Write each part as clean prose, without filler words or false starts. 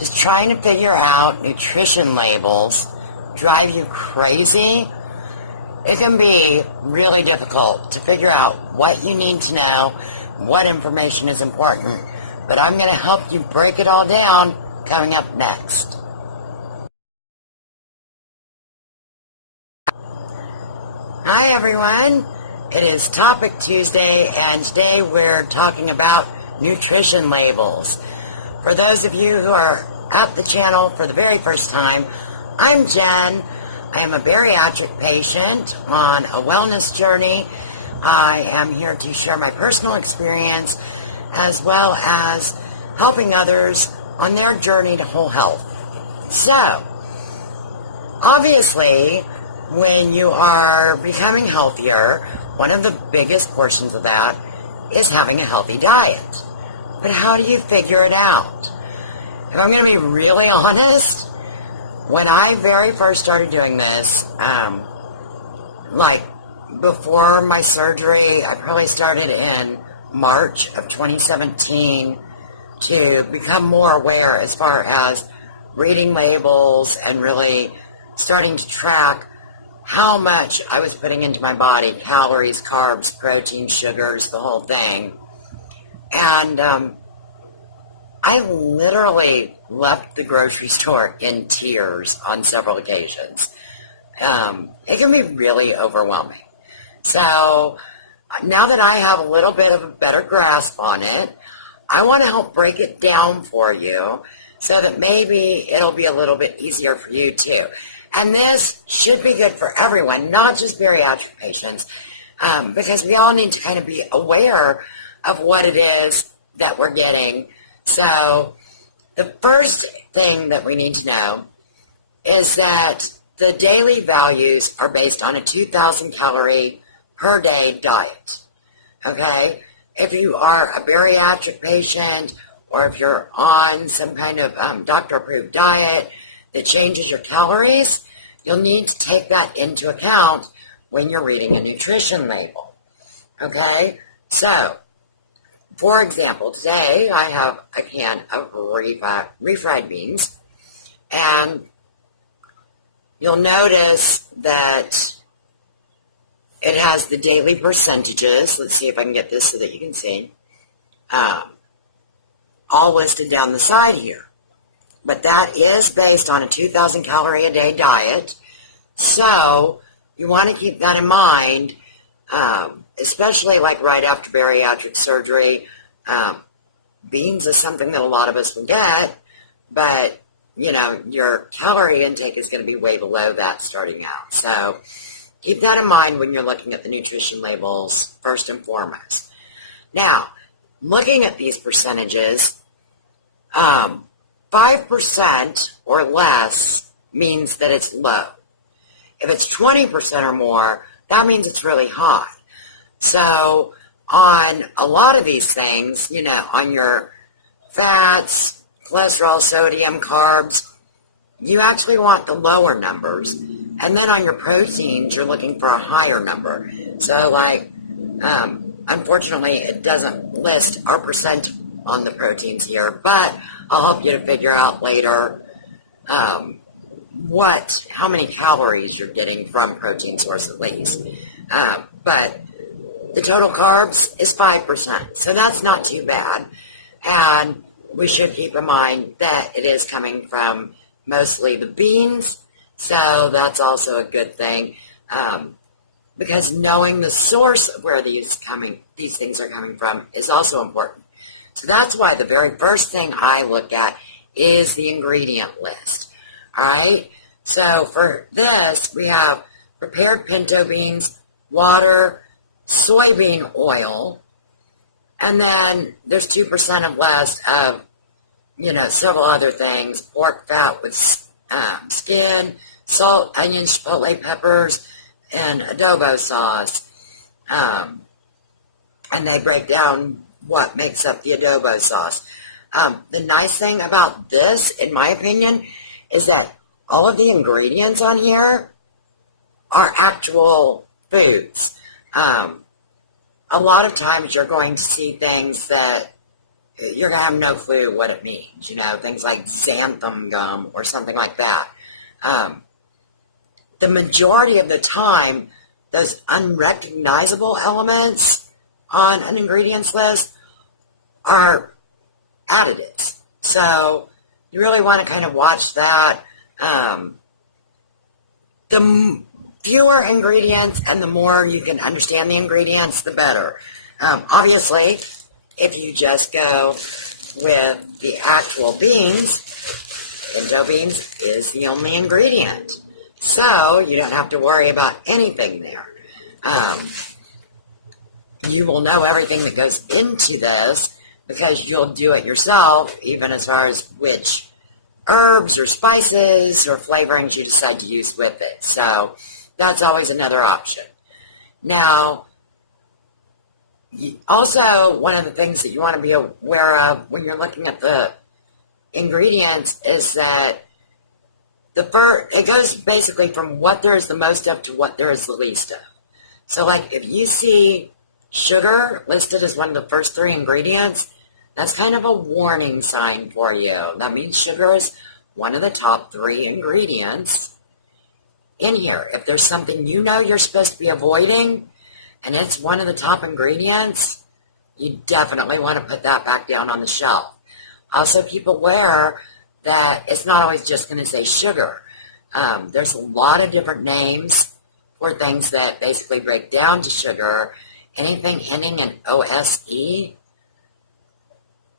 Does trying to figure out nutrition labels drive you crazy? It can be really difficult to figure out what you need to know, what information is important, but I'm going to help you break it all down coming up next. Hi everyone, it is Topic Tuesday, and today we're talking about nutrition labels. For those of you who are at the channel for the very first time, I'm Jen. I am a bariatric patient on a wellness journey. I am here to share my personal experience as well as helping others on their journey to whole health. So, obviously, when you are becoming healthier, one of the biggest portions of that is having a healthy diet. But how do you figure it out? If I'm going to be really honest, when I very first started doing this, like before my surgery, I probably started in March of 2017 to become more aware as far as reading labels and really starting to track how much I was putting into my body, calories, carbs, protein, sugars, the whole thing. And I literally left the grocery store in tears on several occasions. It can be really overwhelming. So now that I have a little bit of a better grasp on it, I want to help break it down for you so that maybe it'll be a little bit easier for you too. And this should be good for everyone, not just bariatric patients, because we all need to kind of be aware of what it is that we're getting. So the first thing that we need to know is that the daily values are based on a 2,000 calorie per day diet. Okay? If you are a bariatric patient or if you're on some kind of doctor-approved diet that changes your calories, you'll need to take that into account when you're reading a nutrition label. Okay? So, for example, today I have a can of refried beans, and you'll notice that it has the daily percentages. Let's see if I can get this so that you can see. All listed down the side here. But that is based on a 2,000 calorie a day diet. So you want to keep that in mind, especially like right after bariatric surgery. Beans is something that a lot of us forget, but you know, your calorie intake is going to be way below that starting out. So keep that in mind when you're looking at the nutrition labels first and foremost. Now, looking at these percentages, 5% or less means that it's low. If it's 20% or more, that means it's really high. So on a lot of these things, you know, on your fats, cholesterol, sodium, carbs, you actually want the lower numbers. And then on your proteins, you're looking for a higher number. So like, unfortunately, it doesn't list our percent on the proteins here, but I'll help you to figure out later how many calories you're getting from protein source at least. But the total carbs is 5%, so that's not too bad. And we should keep in mind that it is coming from mostly the beans, so that's also a good thing, because knowing the source of where these things are coming from is also important. So that's why the very first thing I look at is the ingredient list. All right? So for this, we have prepared pinto beans, water, soybean oil, and then there's 2% of less of, you know, several other things, pork fat with skin, salt, onions, chipotle peppers, and adobo sauce. And they break down what makes up the adobo sauce. The nice thing about this, in my opinion, is that all of the ingredients on here are actual foods. A lot of times you're going to see things that you're going to have no clue what it means. You know, things like xanthan gum or something like that. The majority of the time, those unrecognizable elements on an ingredients list are additives. So you really want to kind of watch that. The fewer ingredients and the more you can understand the ingredients, the better. Obviously, if you just go with the actual beans, pinto beans is the only ingredient. So you don't have to worry about anything there. You will know everything that goes into this because you'll do it yourself, even as far as which herbs or spices or flavorings you decide to use with it. So that's always another option. Now, also, one of the things that you want to be aware of when you're looking at the ingredients is that it goes basically from what there is the most of to what there is the least of. So, like, if you see sugar listed as one of the first 3 ingredients, that's kind of a warning sign for you. That means sugar is one of the top 3 ingredients in here. If there's something you know you're supposed to be avoiding, and it's one of the top ingredients, you definitely want to put that back down on the shelf. Also, keep aware that it's not always just going to say sugar. There's a lot of different names for things that basically break down to sugar. Anything ending in OSE,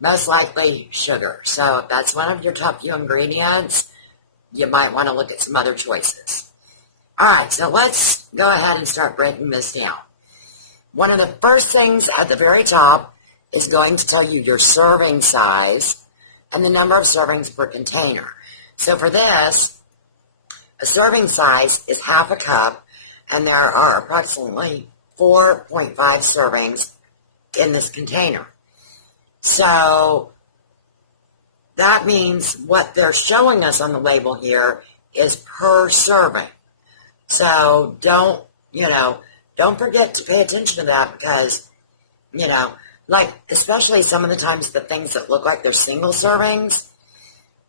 most likely sugar. So if that's one of your top few ingredients, you might want to look at some other choices. All right, so let's go ahead and start breaking this down. One of the first things at the very top is going to tell you your serving size and the number of servings per container. So for this, a serving size is half a cup, and there are approximately 4.5 servings in this container. So that means what they're showing us on the label here is per serving. So don't forget to pay attention to that because, like, especially some of the times the things that look like they're single servings,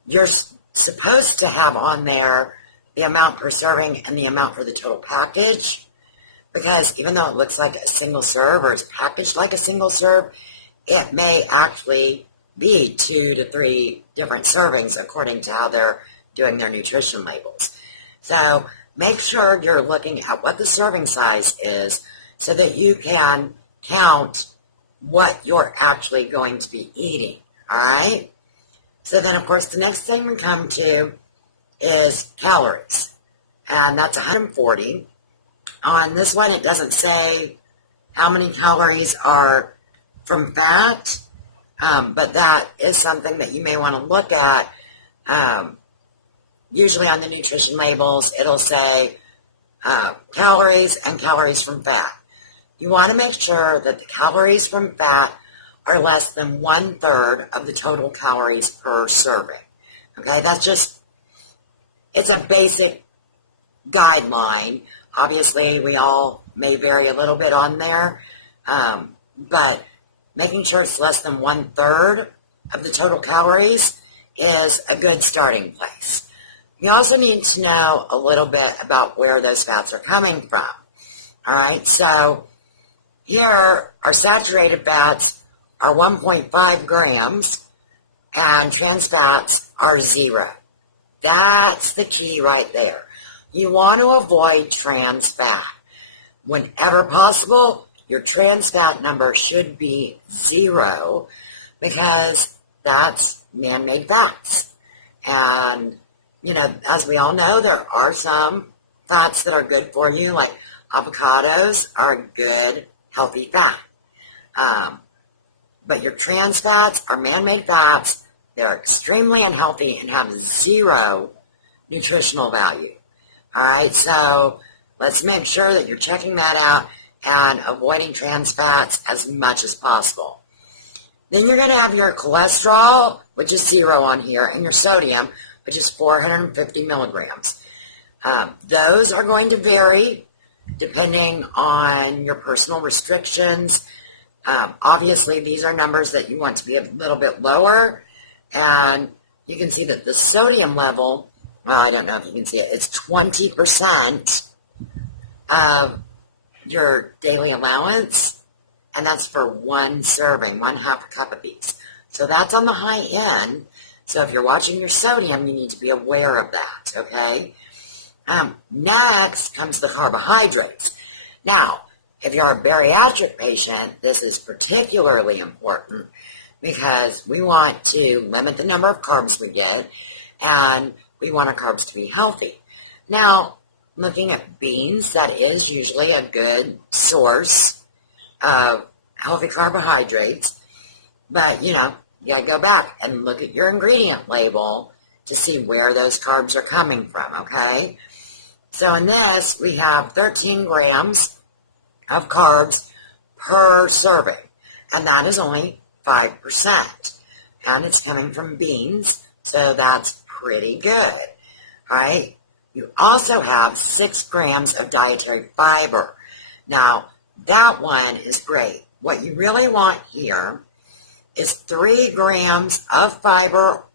you're supposed to have on there the amount per serving and the amount for the total package, because even though it looks like a single serve or is packaged like a single serve, it may actually be 2 to 3 different servings according to how they're doing their nutrition labels. So make sure you're looking at what the serving size is so that you can count what you're actually going to be eating, all right? So then, of course, the next thing we come to is calories, and that's 140. On this one, it doesn't say how many calories are from fat, but that is something that you may want to look at. Usually on the nutrition labels, it'll say calories and calories from fat. You want to make sure that the calories from fat are less than 1/3 of the total calories per serving. Okay, it's a basic guideline. Obviously, we all may vary a little bit on there, but making sure it's less than 1/3 of the total calories is a good starting place. You also need to know a little bit about where those fats are coming from. All right, so here our saturated fats are 1.5 grams and trans fats are 0. That's the key right there. You want to avoid trans fat. Whenever possible, your trans fat number should be 0 because that's man-made fats. And as we all know, there are some fats that are good for you, like avocados are good, healthy fat. But your trans fats are man-made fats. They're extremely unhealthy and have 0 nutritional value. All right, so let's make sure that you're checking that out and avoiding trans fats as much as possible. Then you're going to have your cholesterol, which is 0 on here, and your sodium, which is 450 milligrams. Those are going to vary depending on your personal restrictions Obviously, these are numbers that you want to be a little bit lower, and you can see that the sodium level, well, I don't know if you can see it, it's 20% of your daily allowance, and that's for one serving, 1/2 cup of these. So that's on the high end. So if you're watching your sodium, you need to be aware of that, okay? Next comes the carbohydrates. Now, if you're a bariatric patient, this is particularly important because we want to limit the number of carbs we get, and we want our carbs to be healthy. Now, looking at beans, that is usually a good source of healthy carbohydrates, but, you gotta go back and look at your ingredient label to see where those carbs are coming from, okay? So in this, we have 13 grams of carbs per serving, and that is only 5%. And it's coming from beans, so that's pretty good, right? You also have 6 grams of dietary fiber. Now, that one is great. What you really want here is 3 grams of fiber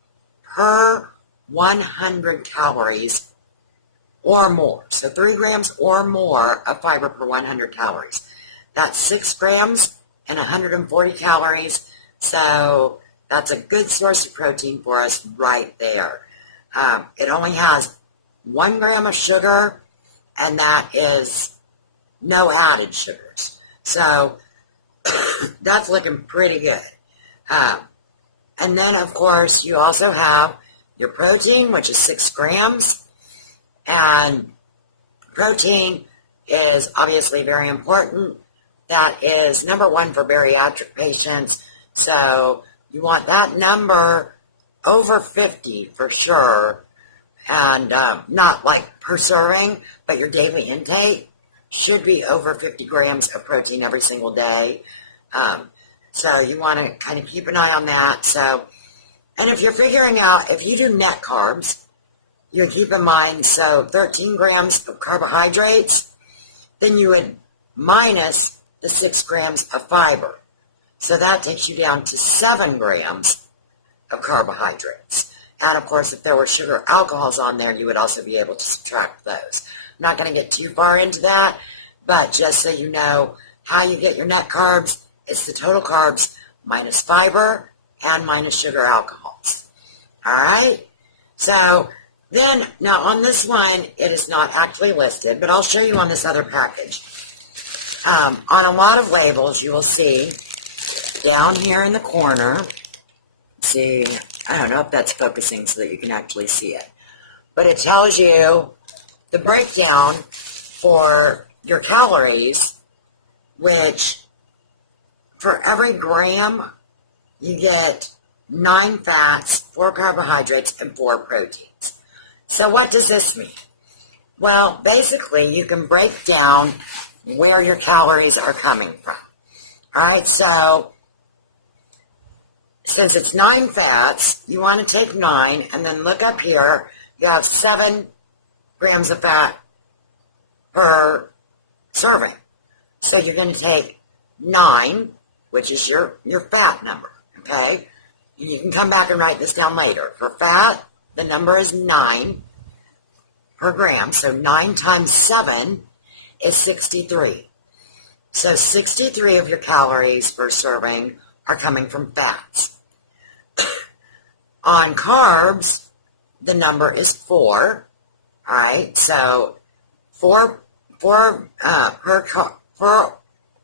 per 100 calories or more. So 3 grams or more of fiber per 100 calories. That's 6 grams and 140 calories. So that's a good source of protein for us right there. It only has 1 gram of sugar, and that is no added sugars. So that's looking pretty good. And then, of course, you also have your protein, which is 6 grams. And protein is obviously very important. That is number 1 for bariatric patients. So you want that number over 50 for sure. And not like per serving, but your daily intake should be over 50 grams of protein every single day. So you want to kind of keep an eye on that. So, and if you're figuring out, if you do net carbs, you keep in mind, so 13 grams of carbohydrates, then you would minus the 6 grams of fiber. So that takes you down to 7 grams of carbohydrates. And of course, if there were sugar alcohols on there, you would also be able to subtract those. I'm not going to get too far into that, but just so you know how you get your net carbs, it's the total carbs minus fiber and minus sugar alcohols. All right? So then, now on this one, it is not actually listed, but I'll show you on this other package. On a lot of labels, you will see down here in the corner, see, I don't know if that's focusing so that you can actually see it, but it tells you the breakdown for your calories, which for every gram, you get 9 fats, 4 carbohydrates, and 4 proteins. So what does this mean? Well, basically, you can break down where your calories are coming from. All right, so since it's 9 fats, you want to take 9, and then look up here. You have 7 grams of fat per serving. So you're going to take 9, which is your fat number, okay? And you can come back and write this down later. For fat, the number is 9 per gram. So 9 times 7 is 63. So 63 of your calories per serving are coming from fats. On carbs, the number is 4. All right, so 4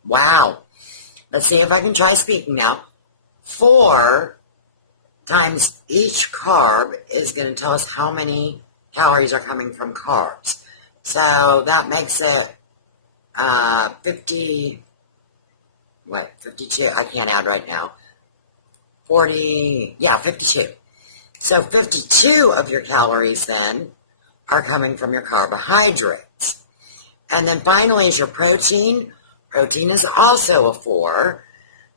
wow. Let's see if I can try speaking now. 4 times each carb is going to tell us how many calories are coming from carbs. So that makes it 52, I can't add right now. 52. So 52 of your calories then are coming from your carbohydrates. And then finally is your protein. Protein is also a 4.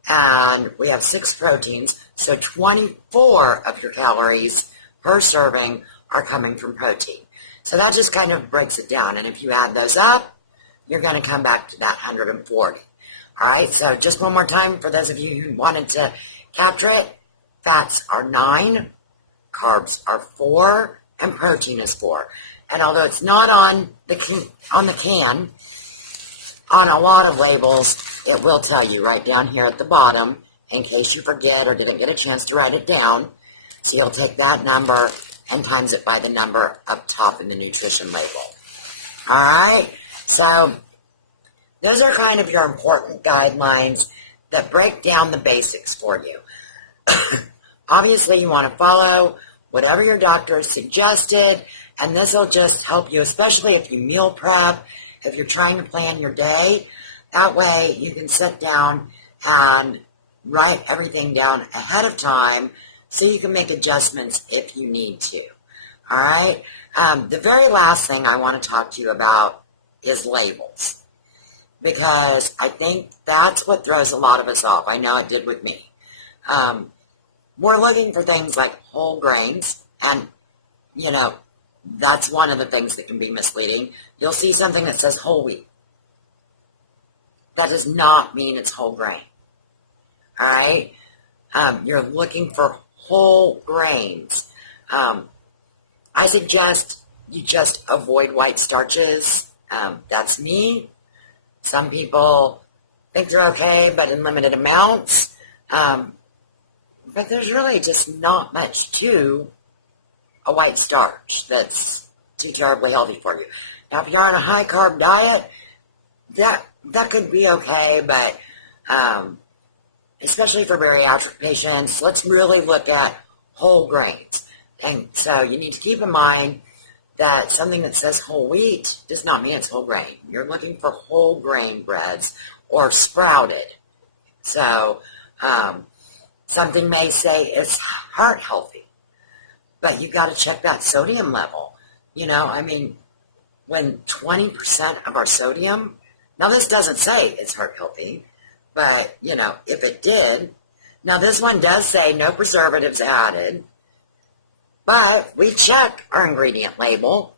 And we have 6 proteins. So 24 of your calories per serving are coming from protein. So that just kind of breaks it down. And if you add those up, you're going to come back to that 140. Alright, so just one more time for those of you who wanted to capture it. Fats are 9, carbs are 4, and protein is 4. And although it's not on the can, on a lot of labels, it will tell you right down here at the bottom, in case you forget or didn't get a chance to write it down. So you'll take that number and times it by the number up top in the nutrition label. Alright, so those are kind of your important guidelines that break down the basics for you. Obviously, you want to follow whatever your doctor has suggested, and this will just help you, especially if you meal prep, if you're trying to plan your day. That way, you can sit down and write everything down ahead of time so you can make adjustments if you need to. All right? The very last thing I want to talk to you about is labels, because I think that's what throws a lot of us off. I know it did with me. We're looking for things like whole grains, and, you know, that's one of the things that can be misleading. You'll see something that says whole wheat. That does not mean it's whole grain. All right? You're looking for whole grains. I suggest you just avoid white starches. That's me. Some people think they're okay, but in limited amounts. But there's really just not much to a white starch that's too terribly healthy for you. Now, if you're on a high-carb diet, that could be okay, but especially for bariatric patients, let's really look at whole grains. And so you need to keep in mind that something that says whole wheat does not mean it's whole grain. You're looking for whole grain breads or sprouted. So something may say it's heart healthy, but you got to check that sodium level. You know, I mean, when 20% of our sodium, now this doesn't say it's heart healthy, but, you know, if it did, now this one does say no preservatives added, but we check our ingredient label,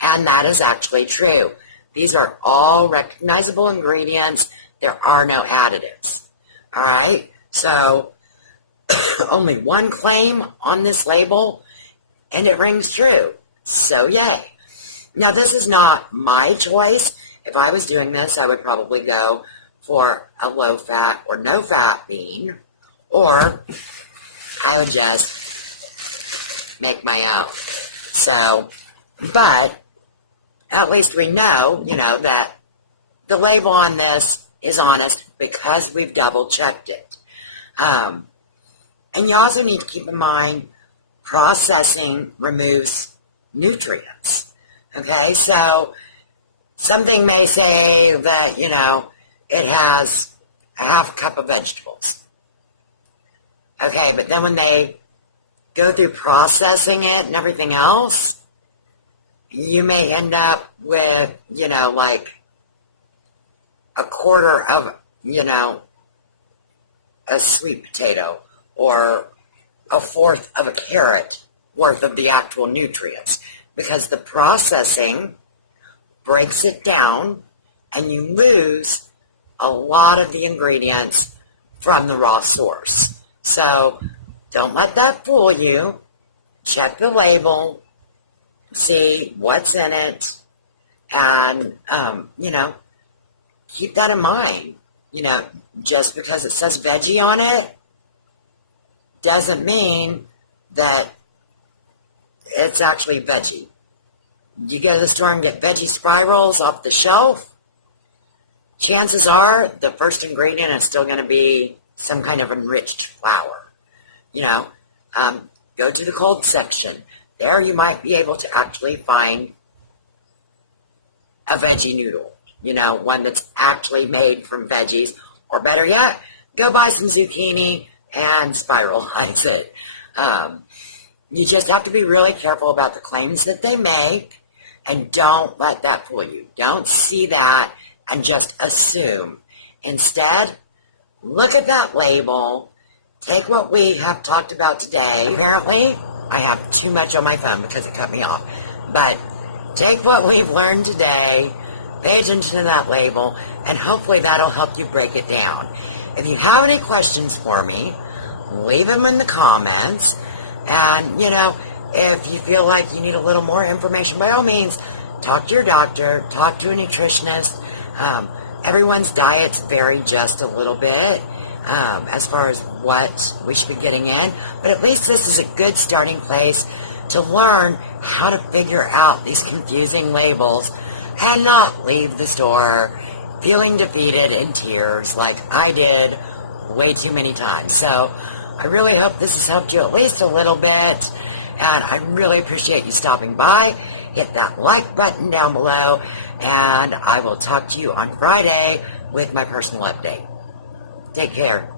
and that is actually true. These are all recognizable ingredients. There are no additives. All right? So only one claim on this label, and it rings true. So yay. Now, this is not my choice. If I was doing this, I would probably go for a low-fat or no-fat bean, or I would just make my own. So, but at least we know, you know, that the label on this is honest because we've double-checked it. And you also need to keep in mind processing removes nutrients. Okay, so something may say that, you know, it has a half cup of vegetables. Okay, but then when they go through processing it and everything else, you may end up with, you know, like a quarter of, you know, a sweet potato or a fourth of a carrot worth of the actual nutrients, because the processing breaks it down and you lose a lot of the ingredients from the raw source. So don't let that fool you. Check the label, see what's in it, and, you know, keep that in mind. You know, just because it says veggie on it doesn't mean that it's actually veggie. You go to the store and get veggie spirals off the shelf, chances are the first ingredient is still going to be some kind of enriched flour. You know, go to the cold section. There you might be able to actually find a veggie noodle. You know, one that's actually made from veggies. Or better yet, go buy some zucchini and spiralize it. You just have to be really careful about the claims that they make, and don't let that fool you. Don't see that and just assume. Instead, look at that label, take what we have talked about today. Apparently, I have too much on my phone because it cut me off. But take what we've learned today, pay attention to that label, and hopefully that'll help you break it down. If you have any questions for me, leave them in the comments. And, if you feel like you need a little more information, by all means, talk to your doctor, talk to a nutritionist. Everyone's diets vary just a little bit as far as what we should be getting in. But at least this is a good starting place to learn how to figure out these confusing labels and not leave the store feeling defeated in tears like I did way too many times. So I really hope this has helped you at least a little bit, and I really appreciate you stopping by. Hit that like button down below, and I will talk to you on Friday with my personal update. Take care.